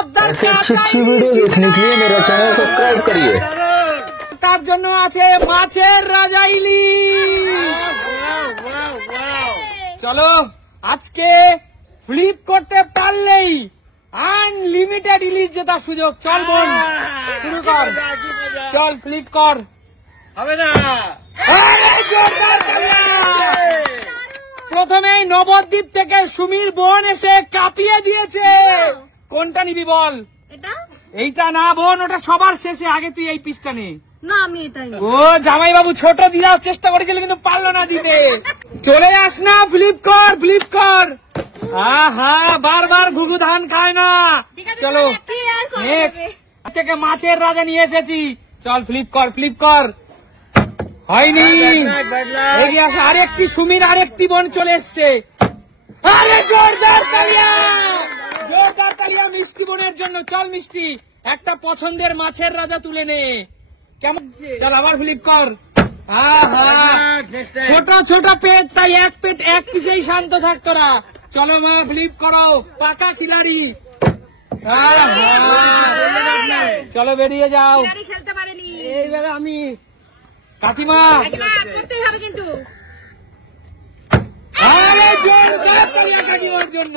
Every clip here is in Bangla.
ऐसे अच्छी अच्छी वीडियो देखने के लिए मेरा चैनल सब्सक्राइब करिए। তার জন্য আছে মাছের রাজা ইলিশ। চলো আজকে ফ্লিপ করতে পারলেই আনলিমিটেড ইলিশ জেতার সুযোগ। চল বোন শুরু কর, চল ফ্লিপ কর। হবে না, প্রথমেই নবদ্বীপ থেকে সুমির বোন এসে কাঁপিয়ে দিয়েছে। কোনটা নিবি বল? এইটা না বোন, ওটা সবার শেষে, আগে তুই এই পিসটা নে। না আমি এটাই। ও জামাই বাবু ছোট দেওয়ার চেষ্টা করেছিল কিন্তু পারলো না দিতে। চলে আস না, ফ্লিপ কর ফ্লিপ কর। আহা বারবার ঘুঘু ধান খায় না। চলো নেক্সট থেকে মাছের রাজা নিয়ে এসেছি। চল ফ্লিপ কর ফ্লিপ কর। হয়নি, এগিয়ে আসো। আরেকটি সুমির আরেকটি বোন চলে এসছে। আরে জোরদার তালিয়া, জোরদার তালিয়া মিষ্টি বোনের জন্য। চল মিষ্টি একটা পছন্দের মাছের রাজা তুলে নে। কেমন? চল আবার ফ্লিপ কর। ছোট ছোট পেট, তাই এক পেট এক পিসেই শান্ত থাক তোরা। চলো মা ফ্লিপ করো, পাকা খিলাড়ি। চলো বেরিয়ে যাও। খেলতে পারেনি এইবারে আমি কাকিমা। করতেই হবে কিন্তু। আরে জোরদার তালিয়া কাকিমার জন্য।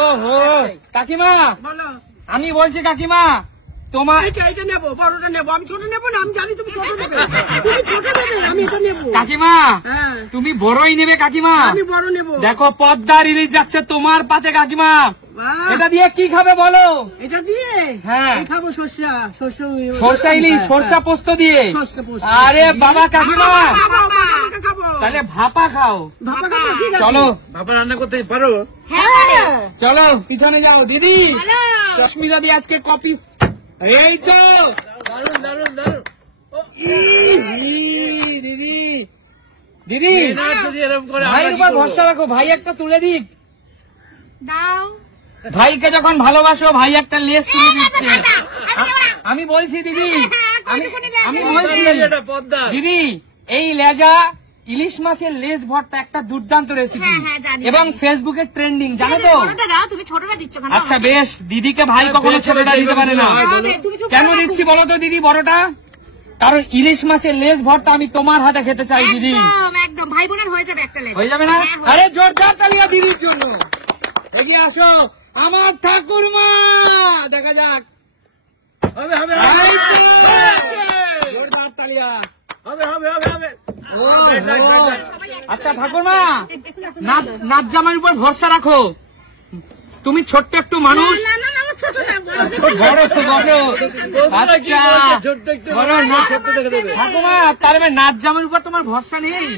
ওহো কাকিমা, আমি বলছি কাকিমা তোমার এটা নেবো, বড়টা নেবো। আমি ছোট নেবো না, আমি জানি তুমি ছোট নেবে। তুমি ছোট নেবে, আমি এটা নেবো। কাকিমা হ্যাঁ তুমি বড়ই নেবে কাকিমা। আমি বড় নেবো। দেখো পদ্মার ইলিশ যাচ্ছে তোমার পাতে কাকিমা। বাহ, এটা দিয়ে কি খাবে বলো? এটা দিয়ে হ্যাঁ এই খাবো সর্ষা, সরষা ইলিশ, সরষা পোস্ত দিয়ে। সর্ষা পোস্ত। আরে বাবা কাকিমা খাবো। তাহলে ভাপা খাও। ভাপা খাবো, ঠিক আছে। চলো বাবা রান্না করতে পারো? হ্যাঁ চলো পিছনে যাও দিদি। রশ্মিতা দি আজকে কপি। এই তো দারুন দারুন দারুন। দিদি দিদি যদি এরকম করে ভাইয়ের উপর ভরসা রাখো, ভাই একটা তুলে দিক। দাও ভাইকে যখন ভালোবাসো ভাই একটা লেস তুলে দিচ্ছে। আমি বলছি দিদি, আমি বলছি এটা পদ্মা। দিদি এই লেজা ইলিশ মাছের লেজ ভর্তা একটা দুর্দান্ত রেসিপি হ্যাঁ, জানি, এবং জানি। ফেসবুকে ট্রেন্ডিং, জানো তো? ছোটটা দাও, তুমি ছোটটা দিচ্ছ কেন? আচ্ছা বেশ, দিদিকে ভাই কখনো ছোটটা দিতে পারে না। তুমি চুপ কেন করো। দিচ্ছি বলো তো দিদি বড়টা? কারণ ইলিশ মাছের লেজ ভর্তা আমি তোমার হাতে খেতে চাই দিদি। একদম একদম ভাই বোনের হয়ে যাবে একটা লেগ। হয়ে যাবে না? হ্যাঁ, আরে জোরদার তালিয়া দিদির জন্য। এগিয়ে আসো আমার ঠাকুরমা, দেখা যাক। হবে হবে এই তো! জোরদার তালিয়া। হবে হবে হবে হবে। ও, আচ্ছা ঠাকুরমা, নাচ জামাইয়ের উপর ভরসা রাখো। তুমি ছোট্ট একটু মানুষ। না না না, আমার ছোট না, বড়। বড় তো বড়। আচ্ছা ছোট্ট একটু বড় না ঠাকুমা, তাহলে নাচ জামাইয়ের উপর তোমার ভরসা নেই?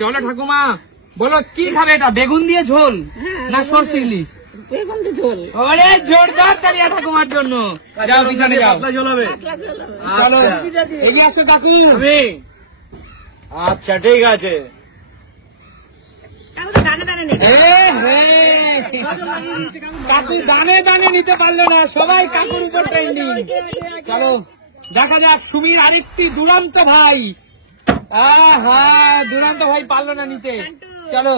চলো ঠাকুমা বলো কি খাবে? এটা বেগুন দিয়ে ঝোল না সরষে ইলিশ? বেগুন দিয়ে ঝোল। ওরে জোরদার তালিয়া ঠাকুমার জন্য। যাও পিছনে যাও। পাতলা ঝোল হবে। চলো এগিয়ে আসো কাকু। তুমি আচ্ছা ঠিক আছে। কাকু তো দানা দানা নেই। কাকু দানে দানে নিতে পারলো না, সবাই কাকুর উপর ট্রেন্ডিং। চলো দেখা যাক সুমির আরেকটি দুরন্ত ভাই। আহা দুরন্ত ভাই পারলো না নিতে। চলো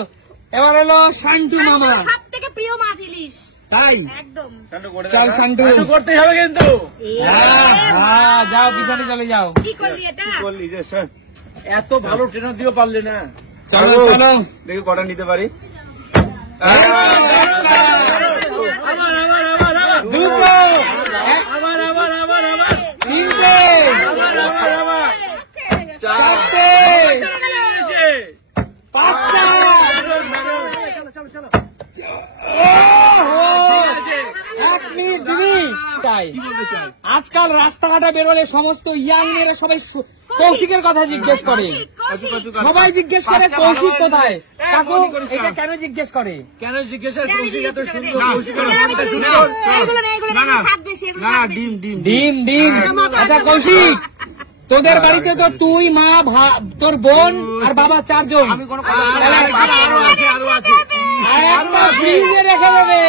এবার হলো শান্টু মামা। সব থেকে প্রিয় মাছ ইলিশ। তাই একদম। চল শান্টু। করতেই হবে কিন্তু। যাও পিছনে চলে যাও। কি করলি এটা? বললি যে স্যার এত ভালো ট্রেনার দিও পারলে না। চলো চলো দেখি কটা নিতে পারি। আবার আবার আবার আবার দুটো আবার আবার আবার আবার তিনটে আবার আবার আবার চারটে পাঁচটা। এক মিনিট দিদি। তাই আজকাল রাস্তাঘাটে বেরোলে সমস্ত ইয়াং মেয়েরা সবাই কৌশিকের কথা জিজ্ঞেস করে। সবাই জিজ্ঞেস করে কৌশিক কোথায়। কাকু এটা কেন জিজ্ঞেস করে? কেন জিজ্ঞাসা কৌশিক এত সুন্দর? এইগুলো না, এগুলো না, স্বাদ বেশি, এগুলো স্বাদ বেশি। ডিম ডিম। আচ্ছা কৌশিক তোদের বাড়িতে তো তুই মা তোর বোন আর বাবা চারজন। আরো আছে আরো আছে। আর একটা ফ্রিজে রেখে দেবে।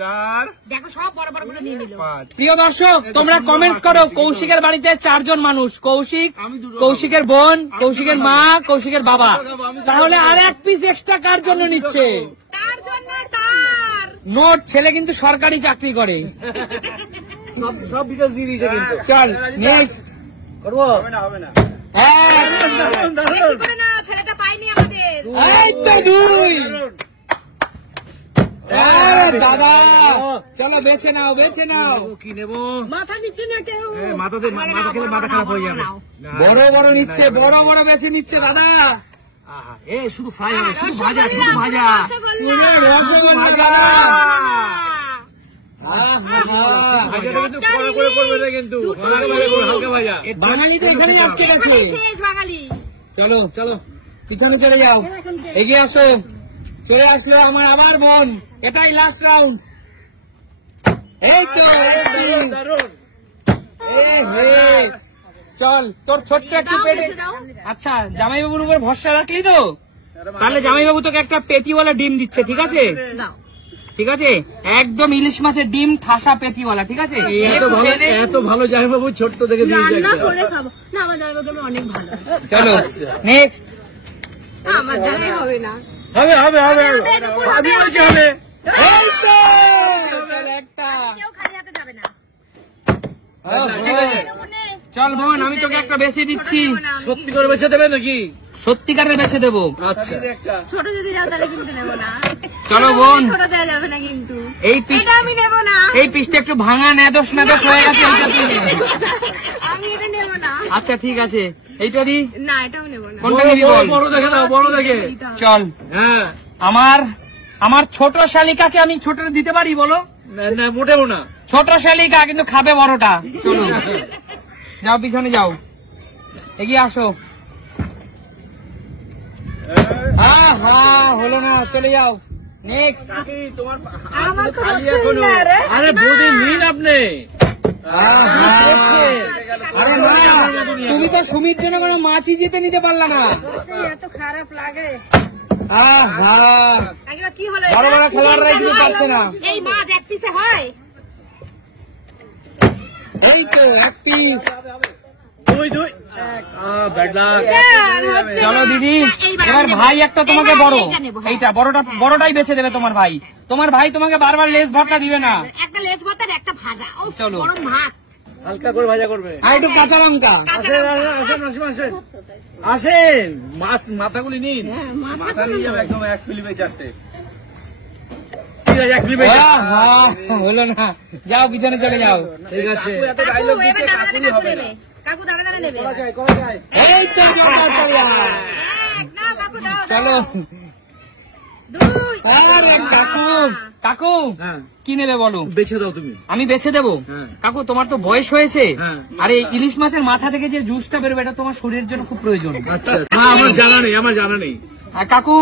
4 দেখো সব বড় বড় গুলো নিয়ে নিল। 5 প্রিয় দর্শক তোমরা কমেন্টস করো কৌশিকের বাড়িতে চারজন মানুষ, কৌশিক, কৌশিকের বোন, কৌশিকের মা, কৌশিকের বাবা। তাহলে আর এক পিস এক্সট্রা কার জন্য নিচ্ছে? তার জন্য তার নোট, ছেলে কিন্তু সরকারি চাকরি করে। সব ডিটেলস দিয়ে দিয়েছে কিন্তু। চল নেক্সট করবো? হবে না বেশি করে না, ছেলেটা পাইনি আমাদের। এই তো 2। দাদা চলো বেছে নাও, বেছে নাও। কি নেবো? মাথা নিচ্ছে না কেউ। মাথা খেলে মাথা খারাপ হয়ে যাবে। বড় বড় নিচ্ছে, বড় বড় বেছে নিচ্ছে দাদা। আহা, শুধু ফ্রাই হবে, শুধু ভাজা, শুধু ভাজা। রসগোল্লা। ভাজাটা কিন্তু কড়া করে করবে না কিন্তু, হালকা ভাজা। বাঙালি তো এখানে আটকে গেছে। শেষ বাঙালি। চলো চলো পিছনে চলে যাও, এগিয়ে আসো। চলে আসলো আমার আবার বোন, এটাই লাস্ট রাউন্ড। এই তো চল, তোর ছোট্ট একটু পেটে। আচ্ছা জামাইবাবুর উপর ভরসা রাখলি তো, তাহলে জামাইবাবু তোকে একটা পেটিওয়ালা ডিম দিচ্ছে, ঠিক আছে? ঠিক আছে, একদম ইলিশ মাছের ডিম, ঠাসা পেটিওয়ালা, ঠিক আছে? এত ভালো জামাইবাবু ছোট্ট থেকে দিয়েছে। রান্না করে খাবো না, আমার জামাইবাবু অনেক ভালো। চলো নেক্সট। আমার জামাই হবে না। হবে হবে হবে, আমি বলছি হবে। এই তো চল একটা। কেউ খালি হাতে যাবে না। চল বোন, আমি তোকে একটা বেছে দিচ্ছি। সত্যি করে বেছে দেবে নাকি? সত্যিকারের বেছে দেবো। আচ্ছা, ছোট যদি যাও তাহলে কিন্তু নেবো না। চলো বোন, ছোট দেওয়া যাবে না কিন্তু। এই পিস, এটা আমি নেবো না। এই পিসটা একটু ভাঙা নেদোস নেদোস হয়ে গেছে, এইটা তুই নে। আমি এটা নেবো না। আচ্ছা ঠিক আছে, এইটা দি। না এটাও নেবো না। কোনটা নিবি বল? বড় দেখে দাও, বড় দেখে। চল, হ্যাঁ, আমার ছোট শালিকাকে আমি ছোটটা দিতে পারি বলো? না মোটেও না। ছোট শালিকা কিন্তু খাবে বড়টা। চলো যাও, পিছনে যাও, এগিয়ে আসো। হলো না, চলে যাও নেক্সট। আমার তো খালি এখনো। আরে বৌদি নিন আপনি। আরে না, তুমি তো সুমির জন্য কোনো মাছই জিতে নিতে পারলা না। এত খারাপ লাগে। একবার কি হলো? বড় বড় খেলোয়াড়রাই দিতে পারছে না। এই মাছ এক পিসে হয়? এই তো এক পিস। দুই ব্যাড লাক। চলো দিদি, এবার ভাই একটা তোমাকে বড়, এইটা বড়টাই বেছে দেবে তোমার ভাই। তোমার ভাই তোমাকে বারবার লেস ভর্তা দিবে না। একটা লেজ ভাত আর একটা ভাজা। ও চলো। গরম ভাত। হালকা করে ভাজা করবে। আর একটু কাঁচা লঙ্কা। আসেন আসেন আসেন আসেন আসেন, মাছ মাথাগুলি নিন। মাথা নিয়ে যাবে একদম, এক ফিলিপে 4টে। ঠিক আছে, এক ফিলিপে। হলো না, যাও পিছনে চলে যাও। ঠিক আছে, কাকু এবার দাঁড়া দাঁড়া কাকু নেবে। কাকু দাঁড়া দাঁড়া নেবে। এই তো না কাকু দাও। চলো। দুই। আরে কাকু, কাকু হ্যাঁ, কি নেবে বলো? বেছে দাও তুমি। আমি বেছে দেবো। হ্যাঁ। কাকু তোমার তো বয়স হয়েছে, হ্যাঁ। আর এই ইলিশ মাছের মাথা থেকে যে জুসটা বেরোবে এটা তোমার শরীরের জন্য খুব প্রয়োজন। আচ্ছা, আমার জানা নেই, আমার জানা নেই। আর কাকু,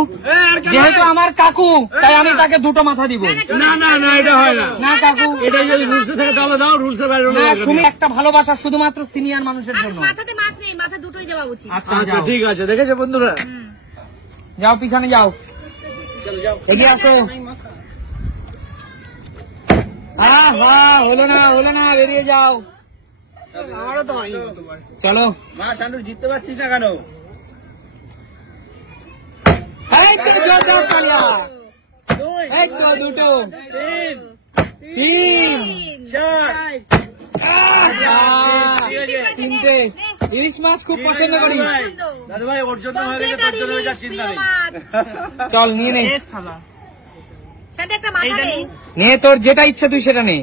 যেহেতু আমার কাকু, তাই আমি তাকে দুটো মাথা দিব। না না না, এটা হয় না। না কাকু, এটা যদি রুলসে থাকে তাহলে দাও, রুলসের বাইরে হলে না, দরকার সুমি নেই। একটা ভালোবাসা শুধুমাত্র সিনিয়র মানুষের আর জন্য। মাথাতে মাছ নেই, মাথা দুটোই দেওয়া উচিত। আচ্ছা আচ্ছা যাও। ঠিক আছে, দেখেছো বন্ধুরা? যাও পিছনে যাও, এগিয়ে আসো। হলো না, হলো না, বেরিয়ে যাও। চলো। মা শান্ডু জিততে পারছিস না কেন? এই তো জোরদার তালিয়া। এই তো দুটো, তিন, তিনটে। ইলিশ মাছ খুব পছন্দ করিস। দাদু ভাই, ওর জন্য হয়ে গেছে, তোর জন্য হয়ে যাচ্ছিস না। চল নিয়ে নে, শান্তি একটা মাথা নেই। নে তোর যেটা ইচ্ছা তুই সেটা নে।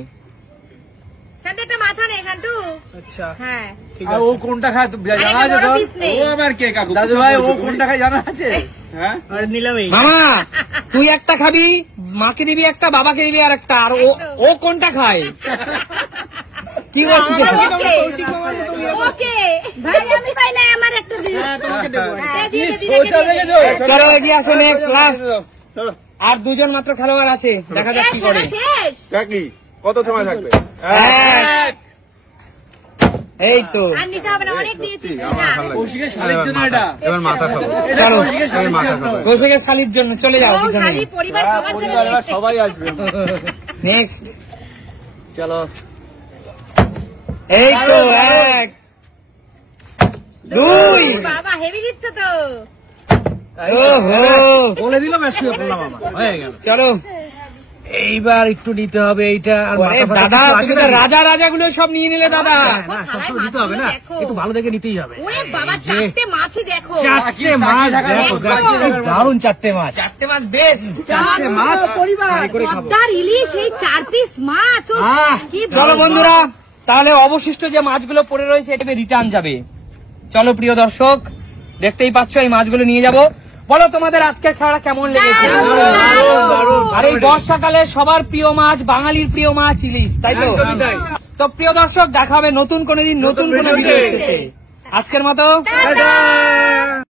শান্তি একটা মাথা নেই শান্টু। আচ্ছা, হ্যাঁ। আর ও কোনটা খায় জানা আছে বড় তোর? পিস নেই। ও আবার কে কাকু? দাদু ভাই, ও কোনটা খায় জানা আছে? হ্যাঁ, মামা তুই একটা খাবি, মাকে দিবি একটা, বাবাকে দিবি আর একটা, আর ও কোনটা খায়? কি বলছিস? ওকে ভাই, আমি পাই না, আমার একটু দিন। চলো এগিয়ে আসো, নেক্সট লাস্ট। চলো। আর দুজন মাত্র খেলোয়াড় আছে, দেখা যাক কি করে। শেষ। কাকি কত সময় থাকবে? এক। এই তো আর নিতে হবে না, অনেক দিয়েছিস। কৌশিকের শালির জন্য এটা। এবার মাথা খাবো। এটা চলো। কৌশিকের শালির মাথা জন্য। খাবো। কৌশিকের শালির জন্য চলে যাও পিছনে। শালি পরিবার সবার জন্য দিয়েছে। সবাই আসবে। নেক্সট। চলো। এই তো এক, দুই। বাবা হেভি দিচ্ছে তো। ওহো, বলে দিল, ব্যাস শুয়ে পড়লাম আমার, হয়ে গেল। চলো এইবার একটু নিতে হবে এইটা আর ওরে মাথা ফাতা দাদা কিছু তুমি আসে তো না? রাজা রাজা গুলো সব নিয়ে নিলে দাদা। না সবসময় নিতে হবে না, দেখো। একটু ভালো দেখে নিতেই হবে। ওরে বাবা, 4টে মাছই দেখো। চারটে মাছ দেখো, দেখো। দারুণ 4টে মাছ। 4টে মাছ বেশ। 4টে মাছ ফ্রাই করে খাবো। পদ্মার ইলিশ, এই 4 পিস মাছ। ও, আহ, কি চলো বন্ধুরা, তাহলে অবশিষ্ট যে মাছগুলো পড়ে রয়েছে এটা রিটার্ন যাবে। চলো প্রিয় দর্শক, দেখতেই পাচ্ছ এই মাছগুলো নিয়ে যাব। বলো তোমাদের আজকের খেলাটা কেমন লেগেছে? আর এই বর্ষাকালে সবার প্রিয় মাছ, বাঙালির প্রিয় মাছ ইলিশ, তাই তো? একদমই তাই। তো প্রিয় দর্শক, দেখা হবে নতুন কোনো দিন নতুন কোনো ভিডিও। আজকের মতো টাটা।